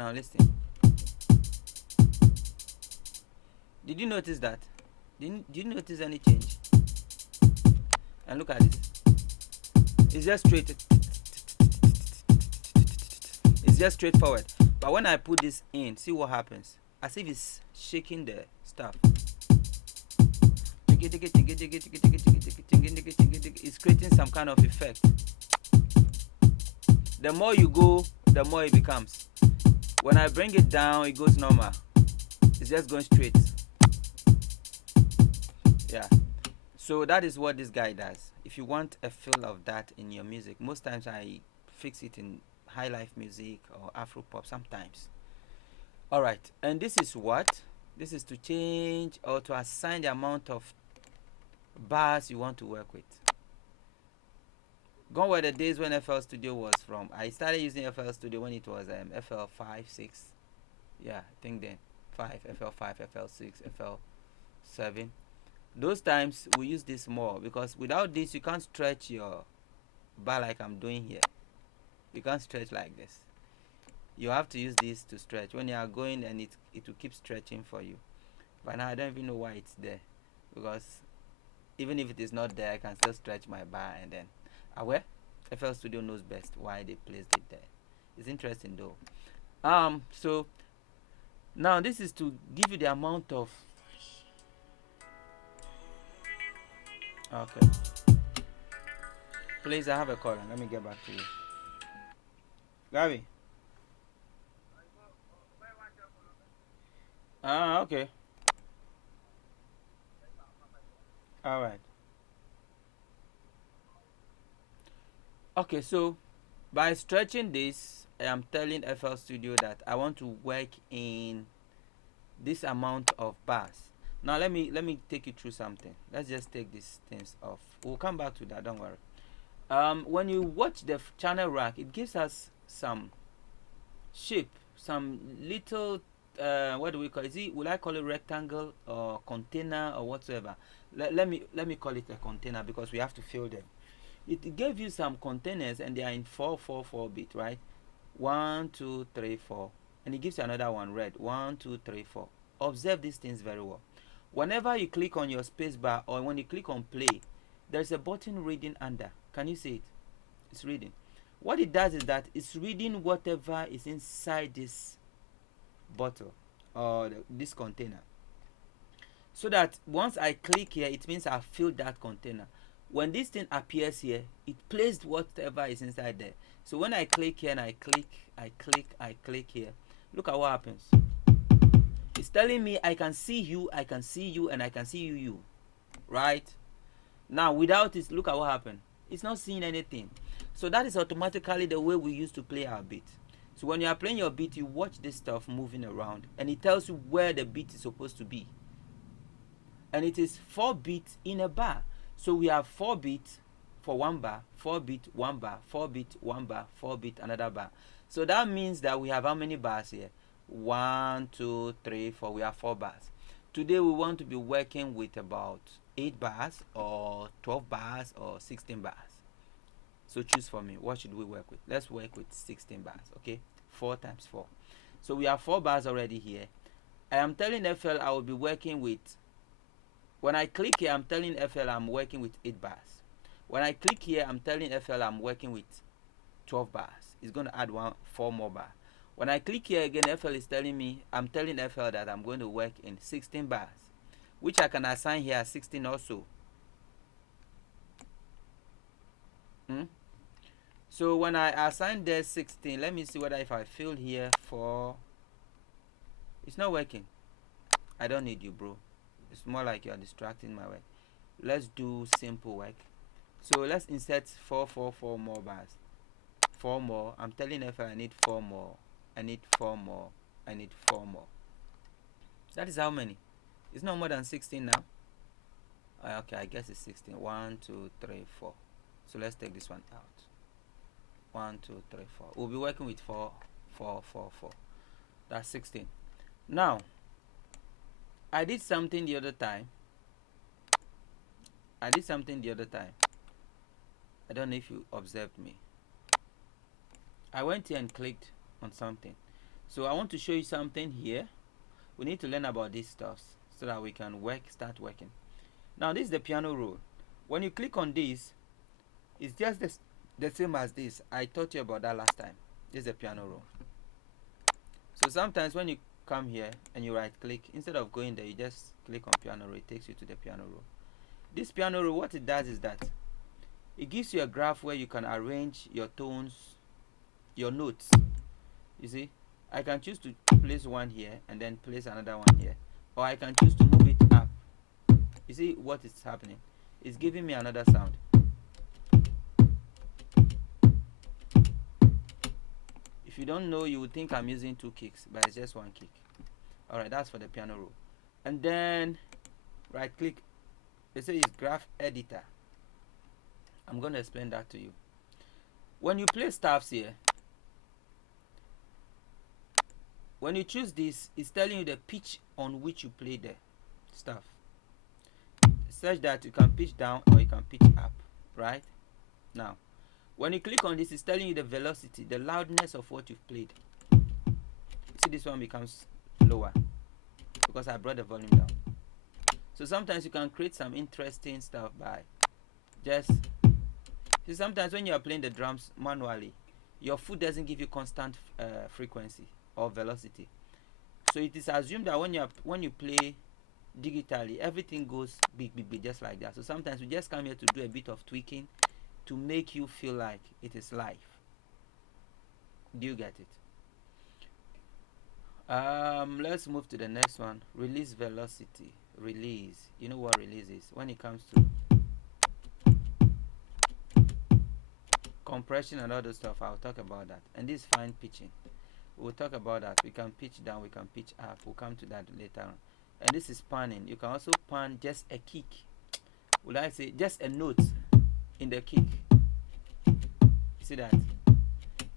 Now listen. Did you notice that? Did you notice any change? And look at this. It's just straight. It's just straightforward. But when I put this in, see what happens. As if it's shaking the stuff. It's creating some kind of effect. The more you go, the more it becomes. When I bring it down, it goes normal. It's just going straight. Yeah. So that is what this guy does. If you want a feel of that in your music, most times I fix it in high life music or Afro pop sometimes. Alright, and this is what? This is to change or to assign the amount of bars you want to work with. Gone were the days when FL Studio was from. I started using FL Studio when it was FL 5, 6. Yeah, I think then 5, FL 5, FL 6, FL 7. Those times we use this more because without this you can't stretch your bar like I'm doing here. You can't stretch like this. You have to use this to stretch. When you are going, and it will keep stretching for you. But now I don't even know why it's there, because even if it is not there, I can still stretch my bar. And then aware, FL Studio knows best why they placed it there. It's interesting though. So now this is to give you the amount of. Okay, please, I have a call. Let me get back to you, Gabby. Okay. All right. Okay, so by stretching this, I am telling FL Studio that I want to work in this amount of bars. Now let me take you through something. Let's just take these things off. We'll come back to that, don't worry. When you watch the channel rack, it gives us some shape, some little what do we call it? Will I call it rectangle or container or whatsoever? Let me call it a container because we have to fill them. It gave you some containers and they are in 444 bit, right? 1 2 3 4, and it gives you another one red, 1 2 3 4. Observe these things very well. Whenever you click on your spacebar or when you click on play, there's a button reading under. Can you see it? It's reading. What it does is that it's reading whatever is inside this bottle or this container, so that once I click here, it means I filled that container. When this thing appears here, it plays whatever is inside there. So when I click here and I click here, look at what happens. It's telling me I can see you, I can see you, and I can see you, right? Now without it, look at what happened. It's not seeing anything. So that is automatically the way we used to play our beat. So when you are playing your beat, you watch this stuff moving around and it tells you where the beat is supposed to be. And it is 4 beats in a bar. So we have 4 beats for 1 bar, 4 beat 1 bar, 4 beat 1 bar, 4 beat another bar. So that means that we have how many bars here? 1 2 3 4. We have 4 bars. Today we want to be working with about 8 bars or 12 bars or 16 bars. So choose for me. What should we work with? Let's work with 16 bars. Okay, 4 times 4. So we have 4 bars already here. I am telling FL I will be working with. When I click here, I'm telling FL I'm working with 8 bars. When I click here, I'm telling FL I'm working with 12 bars. It's going to add 4 more bars. When I click here again, FL is telling me, I'm telling FL that I'm going to work in 16 bars, which I can assign here 16 also. So when I assign there 16, let me see whether if I fill here for, it's not working. I don't need you, bro. It's more like you're distracting my work. Let's do simple work. So let's insert 4 more bars. 4 more. I'm telling FL I need 4 more. I need 4 more. I need 4 more. That is how many? It's not more than 16 now. Okay, I guess it's 16. 1 2 3 4. So let's take this one out. 1 2 3 4. We'll be working with 4 4 4 4. That's 16. Now I did something the other time. I don't know if you observed me. I went here and clicked on something. So I want to show you something here. We need to learn about these stuffs so that we can start working. Now this is the piano roll. When you click on this, it's just the same as this. I taught you about that last time. This is the piano roll. So sometimes when you come here and you right click, instead of going there, you just click on piano roll. It takes you to the piano roll. This piano roll, what it does is that it gives you a graph where you can arrange your tones, your notes. You see, I can choose to place one here and then place another one here, or I can choose to move it up. You see what is happening? It's giving me another sound. If you don't know, you would think I'm using two kicks, but it's just one kick. Alright, that's for the piano roll. And then right click, it says graph editor. I'm going to explain that to you. When you play staffs here, when you choose this, it's telling you the pitch on which you play the staff, such that you can pitch down or you can pitch up. Right now, when you click on this, it's telling you the velocity, the loudness of what you've played. See, this one becomes lower because I brought the volume down. So sometimes you can create some interesting stuff by just see, sometimes when you are playing the drums manually, your foot doesn't give you constant frequency or velocity. So it is assumed that when you play digitally, everything goes big, just like that. So sometimes we just come here to do a bit of tweaking to make you feel like it is live. Do you get it? Let's move to the next one. Release velocity. Release. You know what release is? When it comes to compression and other stuff, I'll talk about that. And this fine pitching, we'll talk about that. We can pitch down, we can pitch up. We'll come to that later on. And this is panning. You can also pan just a kick. Would I say just a note in the kick? See that?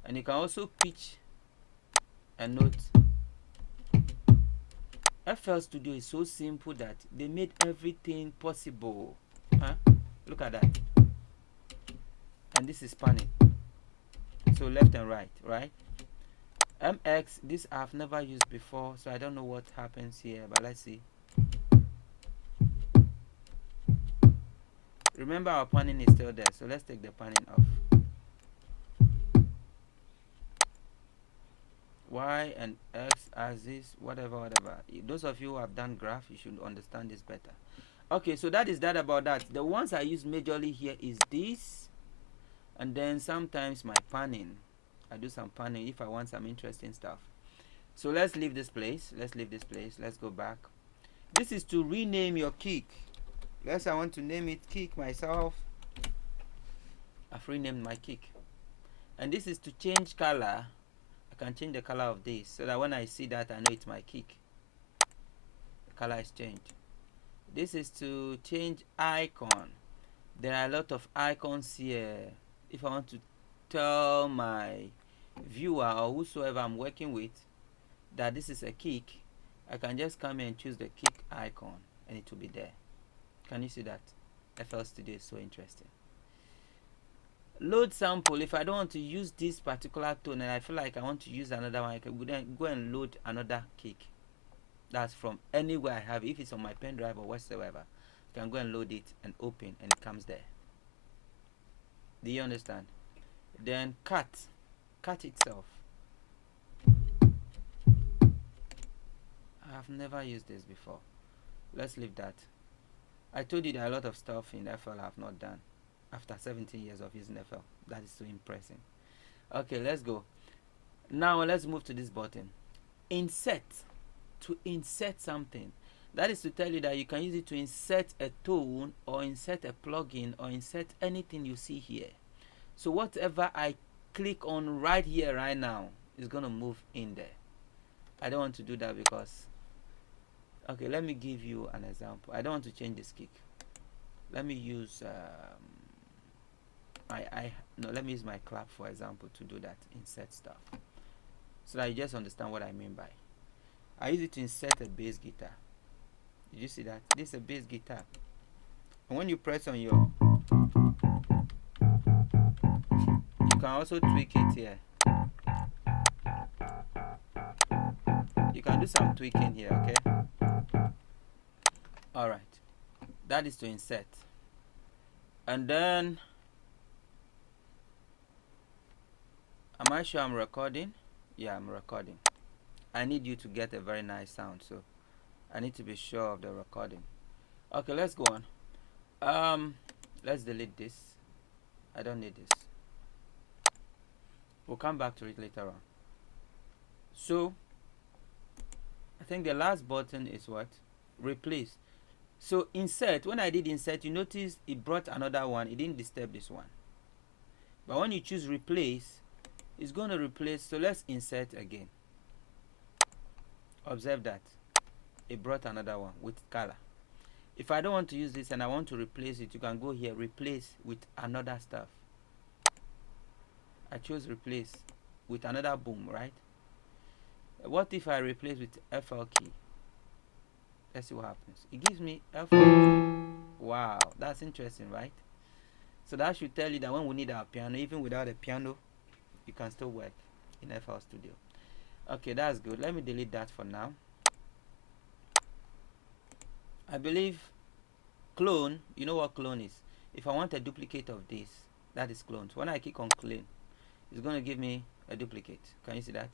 And you can also pitch a note. FL Studio is so simple that they made everything possible. Look at that. And this is panning. So left and right, right? MX, this I've never used before, so I don't know what happens here, but let's see. Remember, our panning is still there, so let's take the panning off. Y and X axis, whatever. Those of you who have done graph, you should understand this better. Okay, so that is that about that. The ones I use majorly here is this, and then sometimes my panning. I do some panning if I want some interesting stuff. So let's leave this place. Let's go back. This is to rename your kick. Let's I want to name it kick myself. I've renamed my kick. And this is to change color. I can change the color of this so that when I see that, I know it's my kick. The color is changed. This is to change icon. There are a lot of icons here. If I want to tell my viewer or whosoever I'm working with that this is a kick, I can just come here and choose the kick icon and it will be there. Can you see that? FL Studio is so interesting. Load sample. If I don't want to use this particular tone and I feel like I want to use another one, I can go and load another kick. That's from anywhere I have. If it's on my pen drive or whatsoever, I can go and load it and open and it comes there. Do you understand? Then cut itself. I've never used this before. Let's leave that. I told you there are a lot of stuff in FL I have not done after 17 years of using FL. That is so impressive. Okay, let's go. Now let's move to this button. Insert. To insert something. That is to tell you that you can use it to insert a tone or insert a plugin or insert anything you see here. So whatever I click on right here right now is going to move in there. I don't want to do that because okay, let me give you an example. I don't want to change this kick. Let me use let me use my clap for example to do that insert stuff so that you just understand what I mean by. I use it to insert a bass guitar. Did you see that? This is a bass guitar, and when you press on your, you can also tweak it here. You can do some tweaking here, okay? All right, that is to insert. And then, am I sure I'm recording? Yeah, I'm recording. I need you to get a very nice sound, so I need to be sure of the recording. Okay, let's go on. Let's delete this. I don't need this. We'll come back to it later on. So I think the last button is what? Replace. So insert, when I did insert, you notice it brought another one. It didn't disturb this one. But when you choose replace, it's going to replace. So let's insert again. Observe that it brought another one with color. If I don't want to use this and I want to replace it, you can go here, replace with another stuff. I chose replace with another boom, right? What if I replace with FL key? Let's see what happens. It gives me FL key. Wow, that's interesting, right? So that should tell you that when we need our piano, even without a piano, you can still work in FL Studio. Okay, that's good. Let me delete that for now. I believe clone, you know what clone is? If I want a duplicate of this, that is clone. So when I click on clone, it's going to give me a duplicate. Can you see that?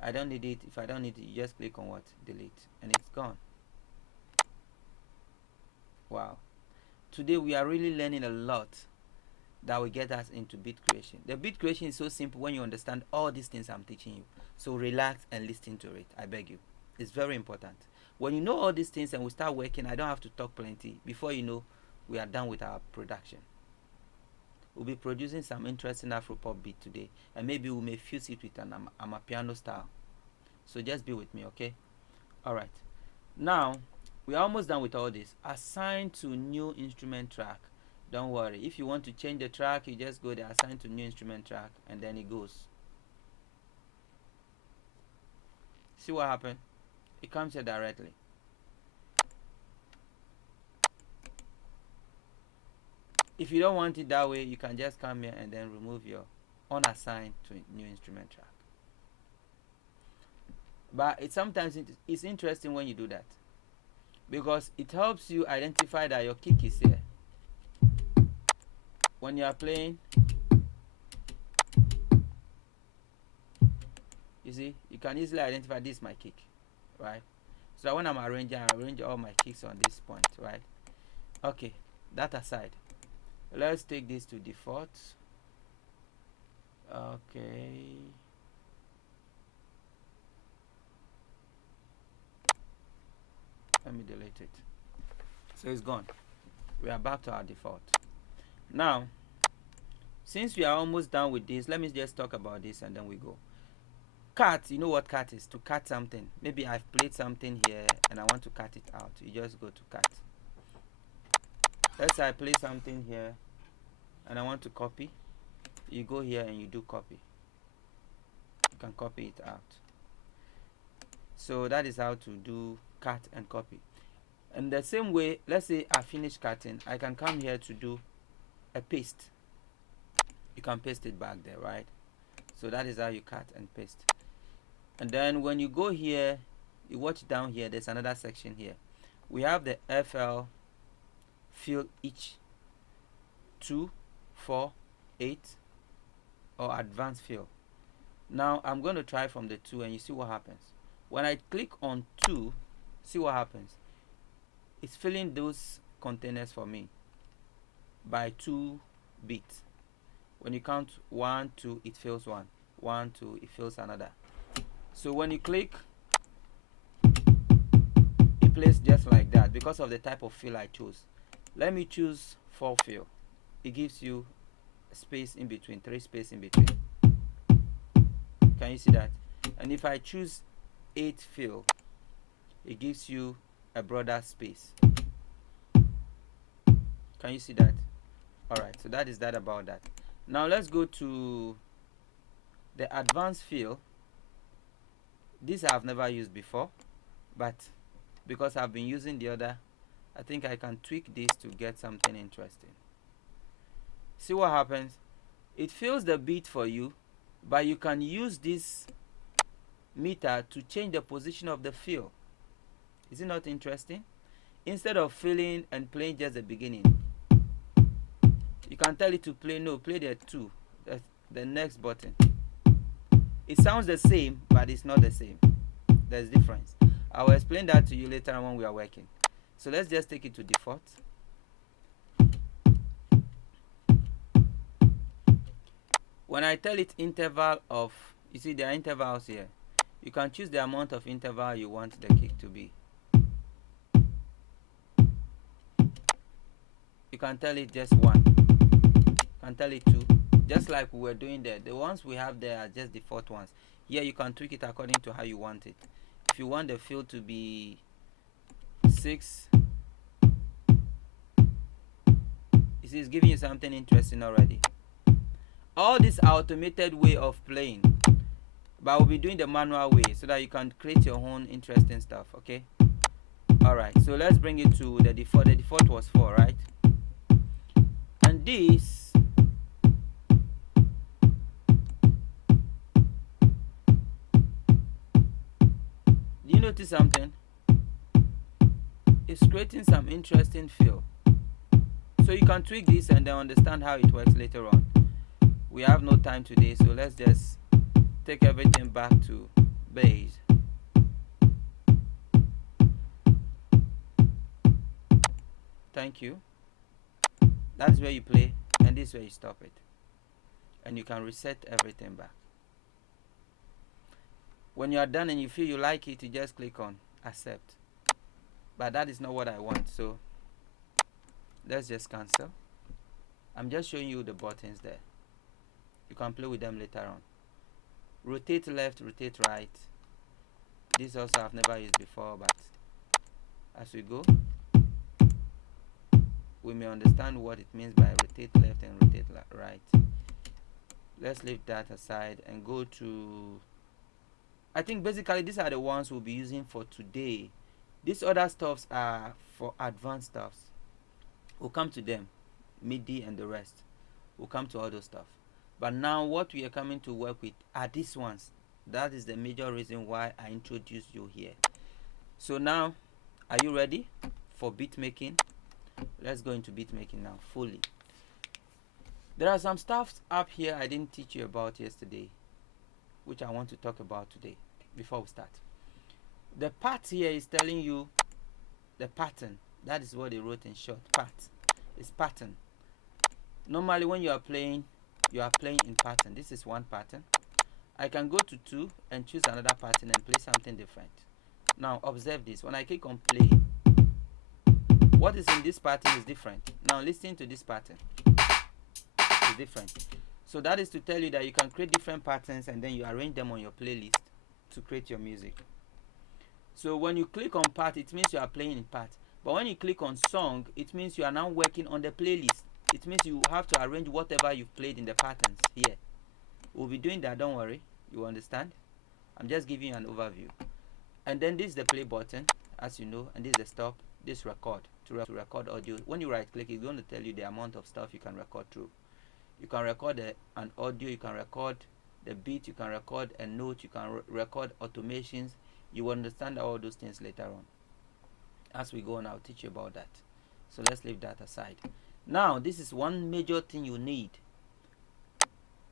I don't need it. If I don't need it, you just click on what? Delete. And it's gone. Wow. Today we are really learning a lot that will get us into beat creation. The beat creation is so simple when you understand all these things I'm teaching you. So relax and listen to it. I beg you. It's very important. When you know all these things and we start working, I don't have to talk plenty. Before you know, we are done with our production. We'll be producing some interesting Afropop beat today, and maybe we may fuse it with an amapiano style. So just be with me, okay? Alright. Now, we're almost done with all this. Assign to new instrument track. Don't worry. If you want to change the track, you just go there, assign to new instrument track, and then it goes. See what happened? It comes here directly. If you don't want it that way, you can just come here and then remove your unassigned to new instrument track. But sometimes it's interesting when you do that, because it helps you identify that your kick is here. When you are playing, you see, you can easily identify this is my kick, right? So when I'm arranging, I arrange all my kicks on this point, right? Okay, that aside, let's take this to default. Okay. Let me delete it. So it's gone. We are back to our default. Now, since we are almost done with this, let me just talk about this and then we go. Cut, you know what cut is? To cut something. Maybe I've played something here and I want to cut it out. You just go to cut. Let's say I play something here and I want to copy. You go here and you do copy. You can copy it out. So that is how to do cut and copy. And the same way, let's say I finish cutting, I can come here to do a paste. You can paste it back there, right? So that is how you cut and paste. And then when you go here, you watch down here, there's another section here. We have the FL fill each 2, 4, 8 or advanced fill. Now I'm going to try from the 2 and you see what happens. When I click on 2, see what happens. It's filling those containers for me by 2 beats. When you count 1, 2, it fills 1. 1, 2, it fills another. So when you click, it plays just like that because of the type of fill I chose. Let me choose 4 fill. It gives you space in between, 3 space in between. Can you see that? And if I choose 8 fill, it gives you a broader space. Can you see that? Alright, so that is that about that. Now let's go to the advanced fill. This I've never used before, but because I've been using the other, I think I can tweak this to get something interesting. See what happens? It fills the beat for you, but you can use this meter to change the position of the fill. Is it not interesting? Instead of filling and playing just the beginning, you can tell it to play, no, play the 2, the next button. It sounds the same, but it's not the same. There's difference. I will explain that to you later on when we are working. So let's just take it to default. When I tell it interval of, you see there are intervals here. You can choose the amount of interval you want the kick to be. You can tell it just 1. You can tell it 2. Just like we were doing there. The ones we have there are just default ones. Here you can tweak it according to how you want it. If you want the fill to be 6, you see it's giving you something interesting already. All this automated way of playing, but we'll be doing the manual way so that you can create your own interesting stuff. Okay, alright, so let's bring it to the default. The default was 4, right? And this, do you notice something? It's creating some interesting feel. So you can tweak this and then understand how it works later on. We have no time today, so let's just take everything back to base. Thank you. That's where you play, and this is where you stop it. And you can reset everything back. When you are done and you feel you like it, you just click on accept. But that is not what I want, so let's just cancel. I'm just showing you the buttons there. You can play with them later on. Rotate left, rotate right. This also I've never used before, but as we go, we may understand what it means by rotate left and rotate right. Let's leave that aside and go to, I think basically these are the ones we'll be using for today. These other stuffs are for advanced stuffs. We'll come to them, MIDI and the rest. We'll come to all those stuff. But now what we are coming to work with are these ones. That is the major reason why I introduced you here. So now, are you ready for beat making? Let's go into beat making now fully. There are some stuff up here I didn't teach you about yesterday, which I want to talk about today before we start. The part here is telling you the pattern. That is what they wrote in short. Part is pattern. Normally when you are playing in pattern. This is one pattern. I can go to 2 and choose another pattern and play something different. Now observe this. When I click on play, what is in this pattern is different. Now listen to this pattern. It's different. So that is to tell you that you can create different patterns and then you arrange them on your playlist to create your music. So when you click on part, it means you are playing in part. But when you click on song, it means you are now working on the playlist. It means you have to arrange whatever you've played in the patterns here. We'll be doing that, don't worry. You understand? I'm just giving you an overview. And then this is the play button, as you know, and this is the stop, this record, to record audio. When you right click, it's going to tell you the amount of stuff you can record through. You can record an audio, you can record the beat, you can record a note, you can record automations. You will understand all those things later on. As we go on, I'll teach you about that. So let's leave that aside. Now, this is one major thing you need.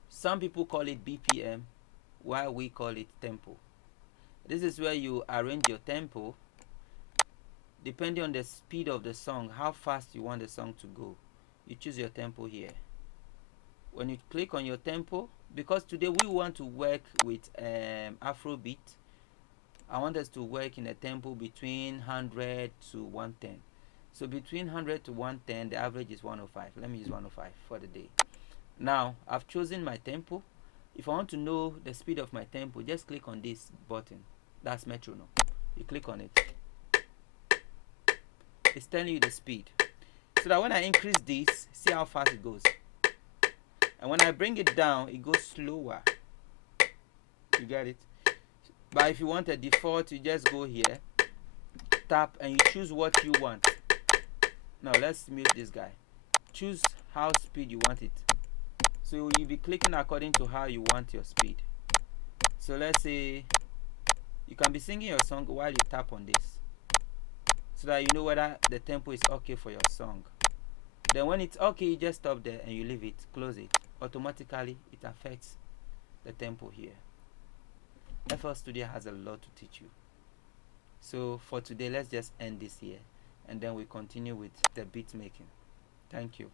Some people call it BPM, while we call it tempo. This is where you arrange your tempo depending on the speed of the song, how fast you want the song to go. You choose your tempo here. When you click on your tempo, because today we want to work with Afrobeat, I want us to work in a tempo between 100 to 110. So between 100 to 110, the average is 105. Let me use 105 for the day. Now, I've chosen my tempo. If I want to know the speed of my tempo, just click on this button. That's metronome. You click on it. It's telling you the speed. So that when I increase this, see how fast it goes. And when I bring it down, it goes slower. You get it? But if you want a default, you just go here, tap, and you choose what you want. Now let's mute this guy. Choose how speed you want it. So you'll be clicking according to how you want your speed. So let's say You can be singing your song while you tap on this, so that you know whether the tempo is okay for your song. Then when it's okay, you just stop there and you leave it, close it. Automatically it affects the tempo here. FL Studio has a lot to teach you. So for today, let's just end this here, and then we continue with the beat making. Thank you.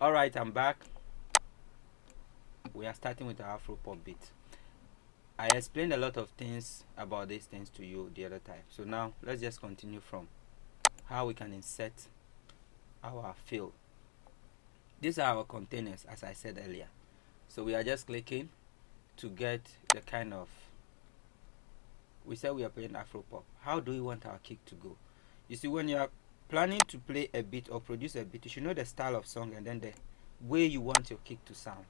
Alright, I'm back. We are starting with the Afro pop beat. I explained a lot of things about these things to you the other time. So now let's just continue from how we can insert our fill. These are our containers, as I said earlier. So we are just clicking to get the kind of, we said we are playing Afro pop. How do we want our kick to go? You see, when you are planning to play a beat or produce a beat, you should know the style of song and then the way you want your kick to sound.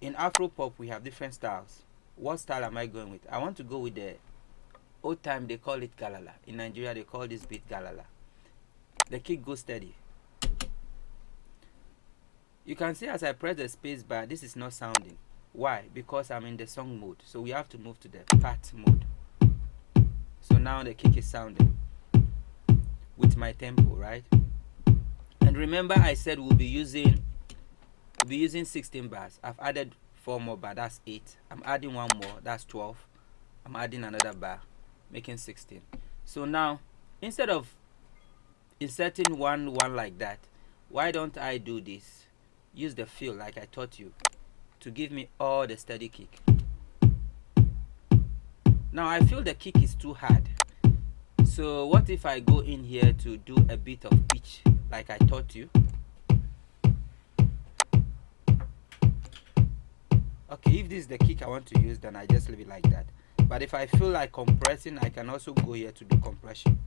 In Afro pop, we have different styles. What style am I going with? I want to go with the old time, they call it galala. In Nigeria, they call this beat galala. The kick goes steady. You can see as I press the space bar, this is not sounding. Why? Because I'm in the song mode. So we have to move to the part mode. So now the kick is sounding with my tempo, right? And remember I said we'll be using 16 bars. I've added 4 more bars, that's 8. I'm adding 1 more, that's 12. I'm adding another bar, making 16. So now, instead of inserting one like that, why don't I do this? Use the fill like I taught you to give me all the steady kick. Now I feel the kick is too hard. So what if I go in here to do a bit of pitch like I taught you? Okay, if this is the kick I want to use, then I just leave it like that. But if I feel like compressing, I can also go here to do compression.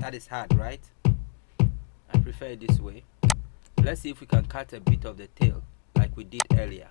That is hard, right? I prefer it this way. Let's see if we can cut a bit of the tail like we did earlier.